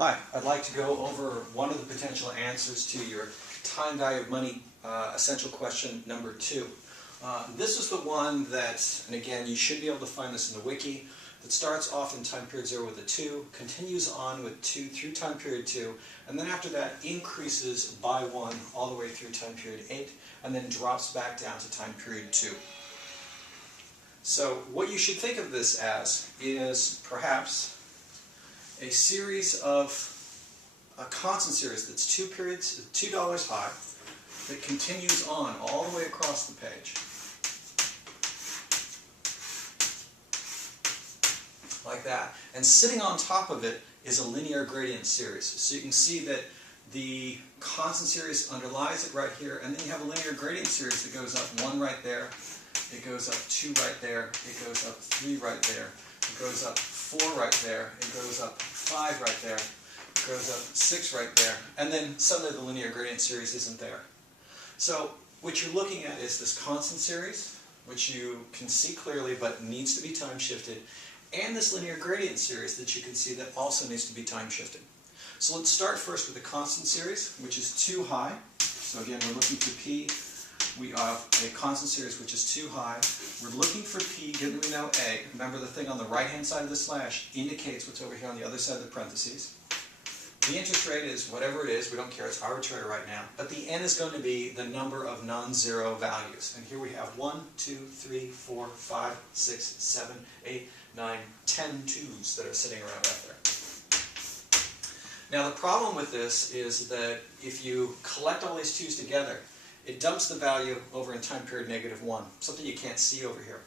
Hi, I'd like to go over one of the potential answers to your time value of money essential question number 2. This is the one that, and again, you should be able to find this in the wiki, that starts off in time period 0 with a 2, continues on with 2 through time period 2, and then after that increases by 1 all the way through time period 8, and then drops back down to time period 2. So what you should think of this as is perhaps a series of a constant series that's $2 high that continues on all the way across the page. Like that. And sitting on top of it is a linear gradient series. So you can see that the constant series underlies it right here, and then you have a linear gradient series that goes up 1 right there, it goes up 2 right there, it goes up 3 right there, it goes up 4 right there, it goes up 5 right there, it goes up 6 right there, and then suddenly the linear gradient series isn't there. So what you're looking at is this constant series, which you can see clearly but needs to be time shifted, and this linear gradient series that you can see that also needs to be time shifted. So let's start first with the constant series, which is too high. So again, we're looking for P. We have a constant series which is too high. We're looking for P, given we know A. Remember, the thing on the right-hand side of the slash indicates what's over here on the other side of the parentheses. The interest rate is whatever it is. We don't care. It's arbitrary right now. But the N is going to be the number of non-zero values. And here we have 1, 2, 3, 4, 5, 6, 7, 8, 9, 10 twos that are sitting around out there. Now the problem with this is that if you collect all these twos together, it dumps the value over in time period -1, something you can't see over here.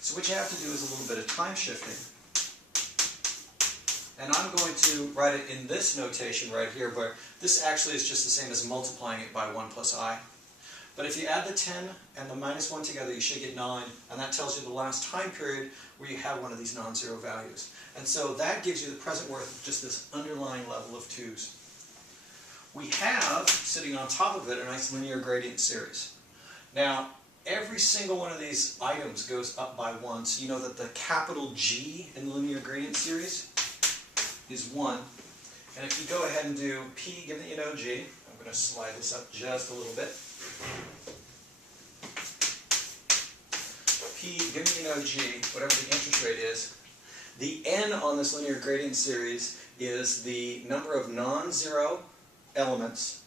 So what you have to do is a little bit of time shifting. And I'm going to write it in this notation right here, where this actually is just the same as multiplying it by 1 plus I. But if you add the 10 and the -1 together, you should get 9, and that tells you the last time period where you have one of these non-zero values. And so that gives you the present worth of just this underlying level of 2's. We have, sitting on top of it, a nice linear gradient series. Now, every single one of these items goes up by 1, so you know that the capital G in the linear gradient series is 1. And if you go ahead and do P, given that you know G, I'm going to slide this up just a little bit. P, given that you know G, whatever the interest rate is, the N on this linear gradient series is the number of non-zero elements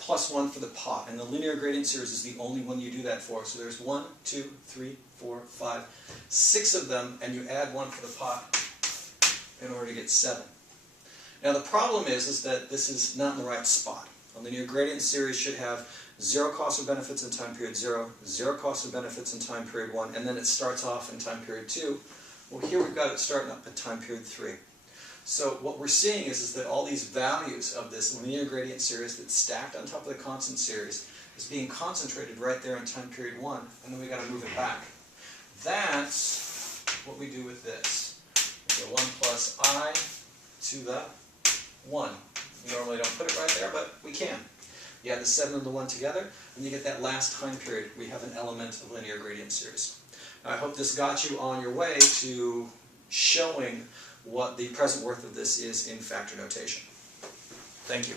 plus 1 for the pot. And the linear gradient series is the only one you do that for. So there's 1, 2, 3, 4, 5, 6 of them, and you add 1 for the pot in order to get 7. Now the problem is that this is not in the right spot. A linear gradient series should have 0 cost of benefits in time period 0, 0 cost of benefits in time period 1, and then it starts off in time period 2. Well, here we've got it starting up at time period 3. So what we're seeing is that all these values of this linear gradient series that's stacked on top of the constant series is being concentrated right there in time period 1, and then we've got to move it back. That's what we do with this. We go 1 plus I to the 1. We normally don't put it right there, but we can. You add the 7 and the 1 together, and you get that last time period. We have an element of linear gradient series. Now, I hope this got you on your way to showing what the present worth of this is in factor notation. Thank you.